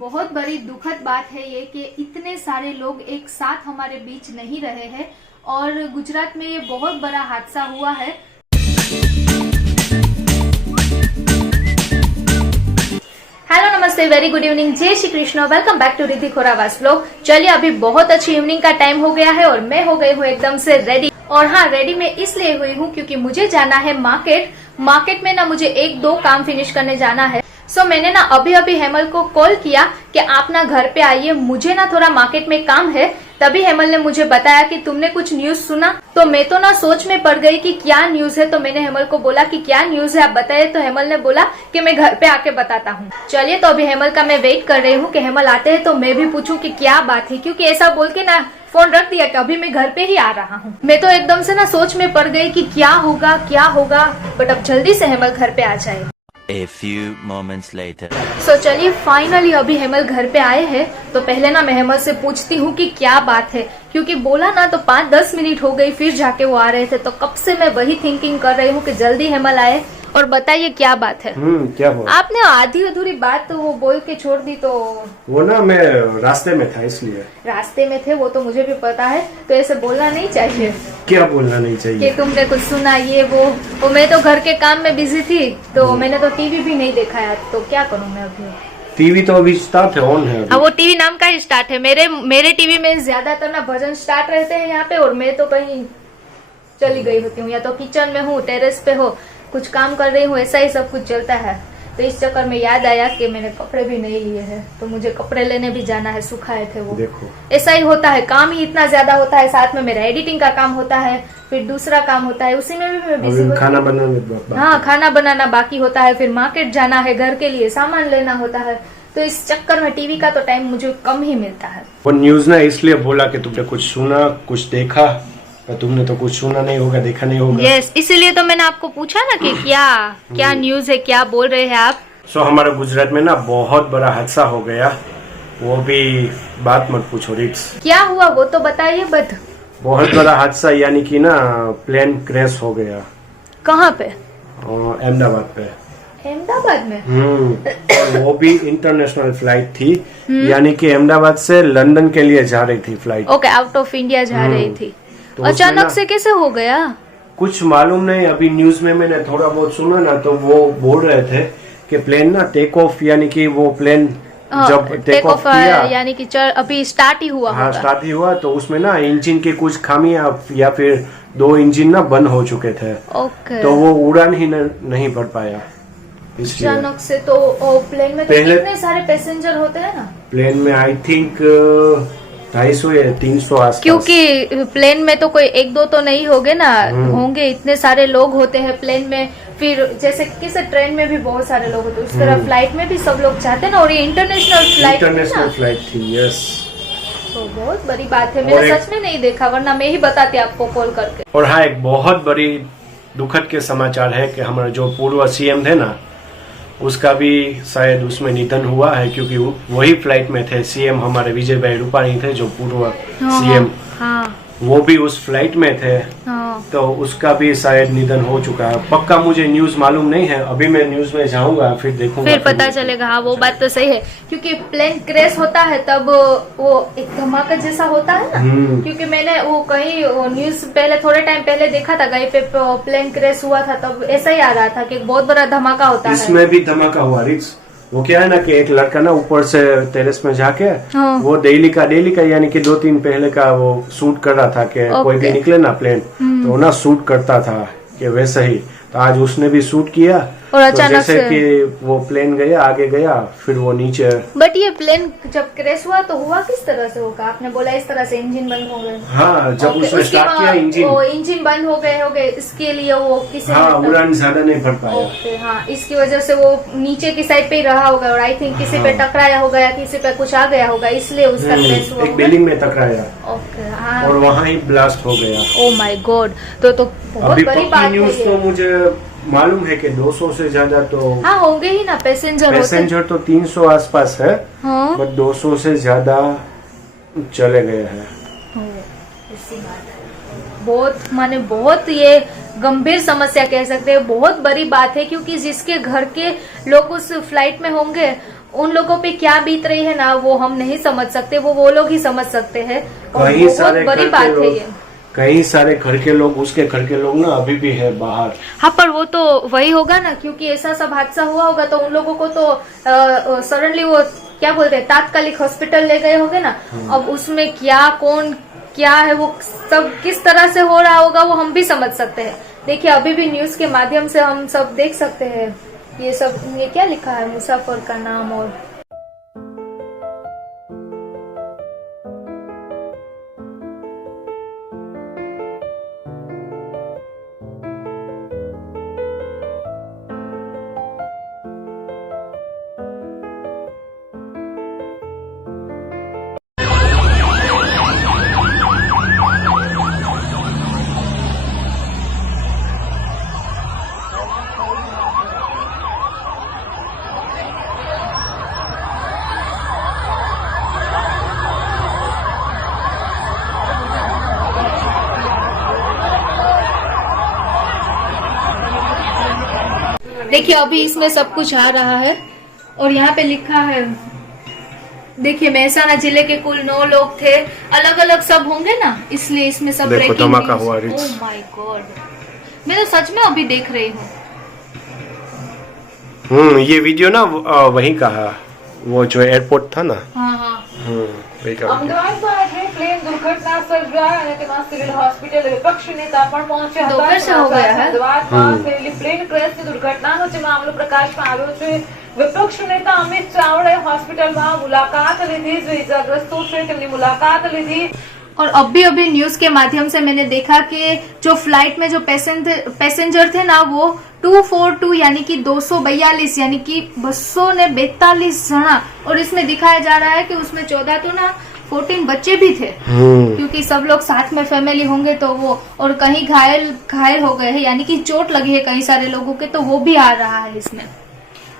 बहुत बड़ी दुखद बात है ये कि इतने सारे लोग एक साथ हमारे बीच नहीं रहे हैं और गुजरात में ये बहुत बड़ा हादसा हुआ है। हेलो नमस्ते, वेरी गुड इवनिंग, जय Shri Krishna, welcome back to Riddhi Khorawas vlog. चलिए, अभी बहुत अच्छी इवनिंग का टाइम हो गया है और मैं हो गई हूँ एकदम से रेडी। और हाँ, रेडी मैं इसलिए हुई हूँ क्योंकि मुझे जाना है मार्केट में ना मुझे एक दो काम फिनिश करने जाना है। सो मैंने ना अभी हेमल को कॉल किया कि आप ना घर पे आइए, मुझे ना थोड़ा मार्केट में काम है। तभी हेमल ने मुझे बताया कि तुमने कुछ न्यूज सुना। तो मैं तो ना सोच में पड़ गई कि क्या न्यूज है। तो मैंने हेमल को बोला कि क्या न्यूज है आप बताइए। तो हेमल ने बोला कि मैं घर पे आके बताता हूँ। चलिए, तो अभी हेमल का मैं वेट कर रही हूँ कि हेमल आते हैं तो मैं भी पूछूं कि क्या बात है, क्योंकि ऐसा बोल के ना फोन रख दिया कि अभी मैं घर पे ही आ रहा हूँ। मैं तो एकदम से ना सोच में पड़ गई कि क्या होगा, बट अब जल्दी से हेमल घर पे आ जाए। A few moments later. सो चलिए, फाइनली अभी हेमल घर पे आए हैं। तो पहले ना मैं हेमल से पूछती हूँ कि क्या बात है, क्योंकि बोला ना तो 5-10 मिनट हो गई फिर जाके वो आ रहे थे। तो कब से मैं वही थिंकिंग कर रही हूँ कि जल्दी हेमल आए। और बताइए क्या बात है। क्या हुआ? आपने आधी अधूरी बात तो वो बोल के छोड़ दी। तो वो ना मैं रास्ते में था इसलिए। रास्ते में थे वो तो मुझे भी पता है, तो ऐसे बोलना नहीं चाहिए। क्या बोलना नहीं चाहिए? कि तुमने कुछ सुना ये वो मैं तो घर के काम में बिजी थी, तो मैंने तो टीवी भी नहीं देखा यार। तो क्या करूँ मैं अभी? टीवी तो अभी स्टार्ट है, ऑन है अभी। वो टीवी नाम का ही स्टार्ट है। मेरे टीवी में ज्यादातर ना भजन स्टार्ट रहते हैं यहाँ पे, और मैं तो कहीं चली गई होती हूँ, या तो किचन में हूँ, टेरेस पे हो, कुछ काम कर रही हूँ, ऐसा ही सब कुछ चलता है। तो इस चक्कर में याद आया कि मैंने कपड़े भी नहीं लिए हैं, तो मुझे कपड़े लेने भी जाना है, सुखाए थे वो। देखो, ऐसा ही होता है, काम ही इतना ज्यादा होता है, साथ में मेरा एडिटिंग का काम होता है, फिर दूसरा काम होता है, उसी में भी मैं बिजी हूँ। खाना बनाना, हाँ, खाना बनाना बाकी होता है, फिर मार्केट जाना है, घर के लिए सामान लेना होता है। तो इस चक्कर में टीवी का तो टाइम मुझे कम ही मिलता है। वो न्यूज ना इसलिए बोला कि तुमने कुछ सुना, कुछ देखा, पर तुमने तो कुछ सुना नहीं होगा, देखा नहीं होगा। यस, इसीलिए तो मैंने आपको पूछा ना कि क्या न्यूज है, क्या बोल रहे हैं आप। सो हमारे गुजरात में ना बहुत बड़ा हादसा हो गया, वो भी बात मत पूछो रिट्स। क्या हुआ वो तो बताइए। बट बहुत बड़ा हादसा, यानी कि ना प्लेन क्रैश हो गया। कहाँ पे? अहमदाबाद पे। अहमदाबाद में? और वो भी इंटरनेशनल फ्लाइट थी, यानी कि अहमदाबाद से लंदन के लिए जा रही थी flight. Okay, out of India जा रही थी। तो अचानक से कैसे हो गया? कुछ मालूम नहीं। अभी न्यूज में मैंने थोड़ा बहुत सुना ना, तो वो बोल रहे थे कि प्लेन ना टेक ऑफ, यानी कि वो प्लेन जब टेक ऑफ किया, यानी कि अभी स्टार्ट ही हुआ। हाँ, स्टार्ट ही हुआ, तो उसमें ना इंजन के कुछ खामियां या फिर 2 इंजन ना बंद हो चुके थे। ओके। तो वो उड़ान ही नहीं भर पाया। अचानक से तो प्लेन में तो कितने सारे पैसेंजर होते हैं ना? प्लेन में आई थिंक 250 या 300 आसपास। क्योंकि प्लेन में तो कोई 1-2 तो नहीं होंगे ना, होंगे, इतने सारे लोग होते हैं प्लेन में। फिर जैसे किसी ट्रेन में भी बहुत सारे लोग होते हैं, उस तरह फ्लाइट में भी सब लोग जाते हैं ना। और ये इंटरनेशनल फ्लाइट थी। यस, तो बहुत बड़ी बात है। मैंने सच में नहीं देखा, वरना मैं ही बताती आपको कॉल करके। और हाँ, एक बहुत बड़ी दुखद के समाचार है कि हमारे जो पूर्व सीएम थे ना, उसका भी शायद उसमें निधन हुआ है, क्योंकि वही फ्लाइट में थे। सीएम हमारे विजय भाई रूपाणी थे, जो पूर्व सीएम, वो भी उस फ्लाइट में थे। तो उसका भी शायद निधन हो चुका है। पक्का मुझे न्यूज मालूम नहीं है, अभी मैं न्यूज में जाऊंगा, फिर देखूंगा, फिर पता चलेगा। हाँ, वो बात तो सही है, क्योंकि प्लेन क्रैश होता है तब वो एक धमाका जैसा होता है ना। क्योंकि मैंने वो कहीं न्यूज पहले थोड़े टाइम पहले देखा था, कहीं पे प्लेन क्रैश हुआ था, तब ऐसा ही आ रहा था कि बहुत बड़ा धमाका होता है। इसमें भी धमाका हुआ रिच। वो क्या है ना कि एक लड़का ना ऊपर से टेरेस में जाके वो डेली का यानी कि 2-3 पहले का वो शूट कर रहा था कि कोई भी निकले ना प्लेन, तो ना शूट करता था कि वैसे ही। तो आज उसने भी शूट किया, और अचानक तो जैसे कि वो प्लेन गया, आगे गया, फिर वो नीचे। बट ये प्लेन जब क्रैश हुआ तो हुआ किस तरह से होगा? आपने बोला इस तरह से इंजन बंद हो गए। हाँ, जब उसने स्टार्ट किया इंजन बंद हो गए, इसके लिए वो किसी उड़ान ज्यादा नहीं भर पाया। हाँ, इसकी वजह से वो एक ही साइड पे ही रहा होगा, और आई थिंक किसी पे टकराया होगा या किसी पे कुछ आ गया होगा, इसलिए उसका क्रैश हुआ। एक बिल्डिंग में टकराया। ओके, हाँ, और वहाँ ही ब्लास्ट हो गया। Oh my God. तो बहुत बड़ी बात है। न्यूज तो मुझे मालूम है कि 200 से ज्यादा तो हाँ होंगे ही ना पैसेंजर तो 300 आसपास है। हाँ? बट 200 से ज्यादा चले गए हैं। ऐसी बात है। बहुत ये गंभीर समस्या कह सकते हैं, बहुत बड़ी बात है, क्योंकि जिसके घर के लोग उस फ्लाइट में होंगे उन लोगों पे क्या बीत रही है ना, वो हम नहीं समझ सकते, वो लोग ही समझ सकते हैं। और कई बहुत सारे बड़ी घर के बात है लोग, ये। कई सारे घर के लोग, उसके घर के लोग ना अभी भी है बाहर। हाँ, पर वो तो वही होगा ना, क्योंकि ऐसा सब हादसा हुआ होगा तो उन लोगों को तो सडनली वो क्या बोलते हैं, तात्कालिक हॉस्पिटल ले गए होंगे ना। अब उसमें क्या, कौन क्या है, वो सब किस तरह से हो रहा होगा वो हम भी समझ सकते हैं। देखिए, अभी भी न्यूज के माध्यम से हम सब देख सकते हैं ये सब। ये क्या लिखा है, मुसाफिर का नाम। और देखिए, अभी इसमें सब कुछ आ रहा है और यहाँ पे लिखा है, देखिए मेहसाना जिले के कुल 9 लोग थे, अलग अलग सब होंगे ना, इसलिए इसमें सब देखो धमाका हुआ। ओह माय गॉड, मैं तो सच में अभी देख रही हूँ। ये वीडियो ना वहीं का है, वो जो एयरपोर्ट था ना। हाँ हाँ। वही का वीडियो। અમદાવાદમાં પ્લેન દુર્ઘટના સર્જાય અને તેમાં સિવિલ હોસ્પિટલ વિપક્ષ નેતા પણ પહોંચ્યા હતા। दोपहर से हो गया है। અમદાવાદમાં થયેલી પ્લેન ક્રેશની દુર્ઘટનાનો જે મામલો પ્રકાશમાં આવ્યો છે, વિપક્ષ નેતા અમિત ચાવડાએ હોસ્પિટલમાં મુલાકાત લીધી, જે ઇજાગ્રસ્તો છે તેમની મુલાકાત લીધી। और अभी न्यूज के माध्यम से मैंने देखा कि जो फ्लाइट में जो पैसेंजर थे ना, वो 242 यानी कि 242 यानी कि 242 जना। और इसमें दिखाया जा रहा है कि उसमें 14 तो ना 14 बच्चे भी थे, क्योंकि सब लोग साथ में फैमिली होंगे तो वो, और कहीं घायल हो गए हैं, यानी कि चोट लगी है कई सारे लोगों के, तो वो भी आ रहा है इसमें।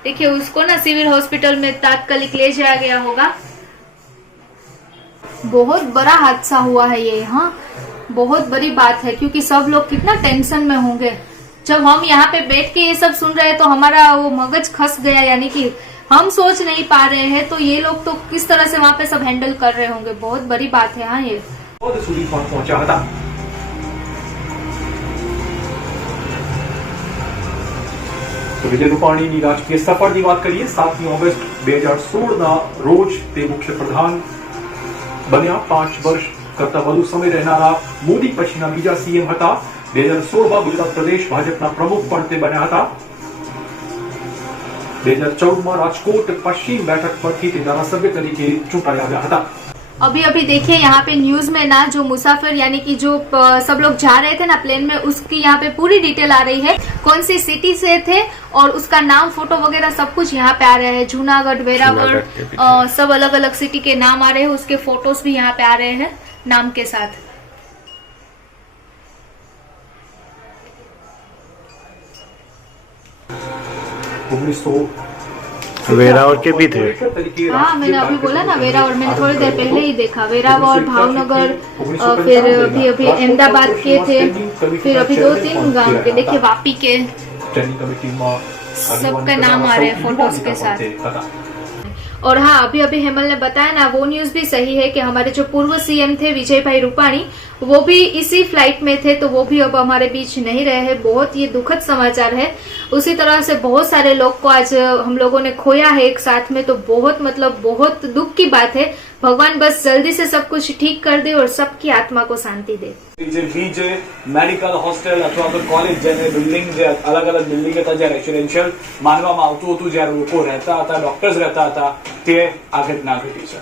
देखिए, उसको ना सिविल हॉस्पिटल में तात्कालिक ले जाया गया होगा। बहुत बड़ा हादसा हुआ है ये। हाँ, बहुत बड़ी बात है, क्योंकि सब लोग कितना टेंशन में होंगे। जब हम यहाँ पे बैठ के ये सब सुन रहे हैं तो हमारा वो मगज खस गया, यानी कि हम सोच नहीं पा रहे हैं, तो ये लोग तो किस तरह से वहाँ पे सब हैंडल कर रहे होंगे। बहुत बड़ी बात है। हाँ, ये સુધી પણ પહોંચ્યા હતા। તો વિજય રૂપાણીની રાજકીય સફરની વાત કરીએ। 7 ઓગસ્ટ 2016ના રોજ તે મુખ્ય પ્રધાન બન્યા। 5 વર્ષ કરતા વધુ સમય રહેનારા મોદી પછીના બીજા સીએમ હતા। 2016માં ગુજરાત પ્રદેશ ભાજપના પ્રમુખ પણ તે બન્યા હતા। 2014માં રાજકોટ પશ્ચિમ બેઠક પરથી તે ધારાસભ્ય તરીકે ચૂંટાઈ આવ્યા હતા। अभी देखिए यहाँ पे न्यूज में ना, जो मुसाफिर यानी कि जो सब लोग जा रहे थे ना प्लेन में, उसकी यहाँ पे पूरी डिटेल आ रही है, कौन सी सिटी से थे और उसका नाम, फोटो वगैरह सब कुछ यहाँ पे आ रहा है। जूनागढ़, वेरावल, सब अलग अलग सिटी के नाम आ रहे हैं, उसके फोटोज भी यहाँ पे आ रहे हैं नाम के साथ। वेरावल के भी थे। हाँ, मैंने अभी बोला ना वेरावल, मैंने थोड़ी देर पहले ही देखा। वेरावल, भावनगर, फिर अभी अहमदाबाद के थे, फिर अभी 2-3 गांव के। देखिए, वापी के, सबका नाम आ रहे हैं फोटोज के साथ। और हाँ, अभी हेमल ने बताया ना, वो न्यूज भी सही है कि हमारे जो पूर्व सीएम थे विजय भाई रूपाणी, वो भी इसी फ्लाइट में थे, तो वो भी अब हमारे बीच नहीं रहे हैं। बहुत ये दुखद समाचार है। उसी तरह से बहुत सारे लोग को आज हम लोगों ने खोया है एक साथ में, तो बहुत मतलब बहुत दुख की बात है। भगवान बस जल्दी से सब कुछ ठीक कर दे और सबकी आत्मा को शांति दे। જે મેડિકલ હોસ્ટેલ અથવા તો કોલેજ જેને બિલ્ડિંગ જે અલગ અલગ બિલ્ડિંગ હતા, જે રેસિડેન્શિયલ માનવામાં આવતું હતું, જ્યાં લોકો રહેતા હતા, ડોક્ટર્સ રહેતા હતા, તે આ ઘટના ઘટી છે।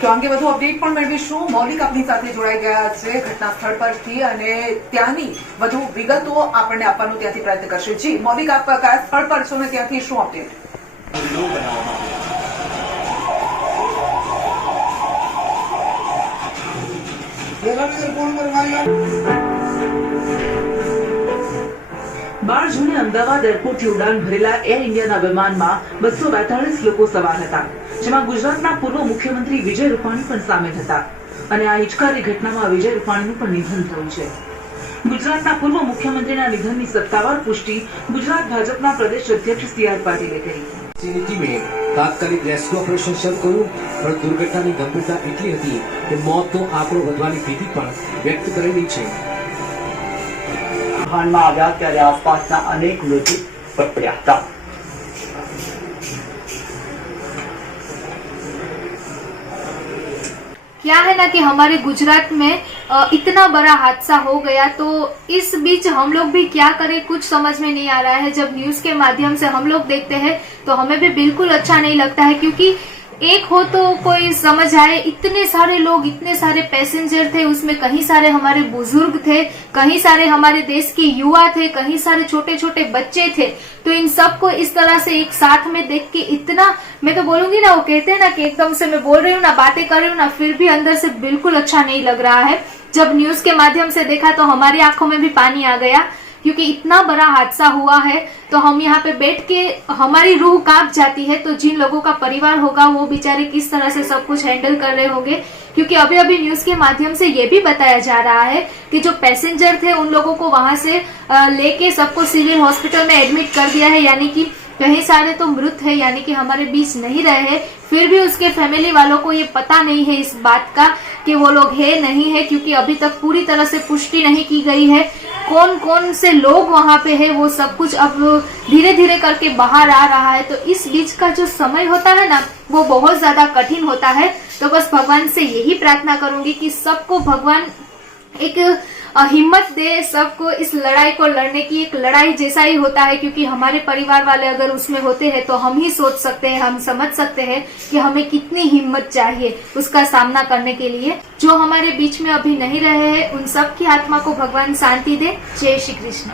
તો અંગે વધુ અપડેટ પણ મેળવીશું। મૌલિક આપણી સાથે જોડાઈ ગયા છે ઘટના સ્થળ પરથી અને ત્યાંની વધુ વિગતો આપણને આપવાનો ત્યાંથી પ્રયત્ન કરશે। જી મૌલિક, આપ કયા સ્થળ પર છો ને ત્યાંથી શું અપડેટ? બાર જૂને અમદાવાદ એરપોર્ટથી ઉડાન ભરેલા એર ઇન્ડિયાના વિમાનમાં 242 લોકો સવાર હતા, જેમાં ગુજરાતના પૂર્વ મુખ્યમંત્રી વિજય રૂપાણી પણ સામેલ હતા અને આ હિચકારી ઘટનામાં વિજય રૂપાણીનું પણ નિધન થયું છે। ગુજરાતના પૂર્વ મુખ્યમંત્રીના નિધનની સત્તાવાર પુષ્ટિ ગુજરાત ભાજપના પ્રદેશ અધ્યક્ષ CR પાટીલે કરી. ટીમે તાત્કાલિક રેસ્ક્યુ ઓપરેશન શરૂ કર્યું, પણ દુર્ઘટનાની ગંભીરતા એટલી હતી કે મોતનો આંકડો વધવાની ભીતિ પણ વ્યક્ત કરેલી છે. વાહનમાં આવ્યા ત્યારે આસપાસના અનેક મૃત્યુ પડ્યા હતા. क्या है ना कि हमारे गुजरात में इतना बड़ा हादसा हो गया, तो इस बीच हम लोग भी क्या करें कुछ समझ में नहीं आ रहा है. जब न्यूज के माध्यम से हम लोग देखते हैं तो हमें भी बिल्कुल अच्छा नहीं लगता है, क्योंकि एक हो तो कोई समझ आए. इतने सारे लोग, इतने सारे पैसेंजर थे उसमें, कहीं सारे हमारे बुजुर्ग थे, कहीं सारे हमारे देश के युवा थे, कहीं सारे छोटे छोटे बच्चे थे. तो इन सबको इस तरह से एक साथ में देख के इतना, मैं तो बोलूंगी ना, वो कहते हैं ना कि एकदम से मैं बोल रही हूँ ना, बातें कर रही हूँ ना, फिर भी अंदर से बिल्कुल अच्छा नहीं लग रहा है. जब न्यूज के माध्यम से देखा तो हमारी आंखों में भी पानी आ गया, क्योंकि इतना बड़ा हादसा हुआ है. तो हम यहाँ पे बैठ के हमारी रूह कांप जाती है. तो जिन लोगों का परिवार होगा वो बेचारे किस तरह से सब कुछ हैंडल कर रहे होंगे, क्योंकि अभी अभी न्यूज के माध्यम से ये भी बताया जा रहा है कि जो पैसेंजर थे उन लोगों को वहां से लेके सबको सिविल हॉस्पिटल में एडमिट कर दिया है. यानी कि कहीं सारे तो मृत है, यानी कि हमारे बीच नहीं रहे हैं. फिर भी उसके फैमिली वालों को ये पता नहीं है इस बात का कि वो लोग है नहीं है, क्योंकि अभी तक पूरी तरह से पुष्टि नहीं की गई है. कौन कौन से लोग वहां पे है वो सब कुछ अब धीरे धीरे करके बाहर आ रहा है. तो इस बीच का जो समय होता है ना, वो बहुत ज्यादा कठिन होता है. तो बस भगवान से यही प्रार्थना करूंगी कि सबको भगवान एक हिम्मत दे, सबको इस लड़ाई को लड़ने की. एक लड़ाई जैसा ही होता है, क्योंकि हमारे परिवार वाले अगर उसमें होते हैं तो हम ही सोच सकते हैं, हम समझ सकते हैं कि हमें कितनी हिम्मत चाहिए उसका सामना करने के लिए. जो हमारे बीच में अभी नहीं रहे हैं उन सब की आत्मा को भगवान शांति दे. जय श्री कृष्ण.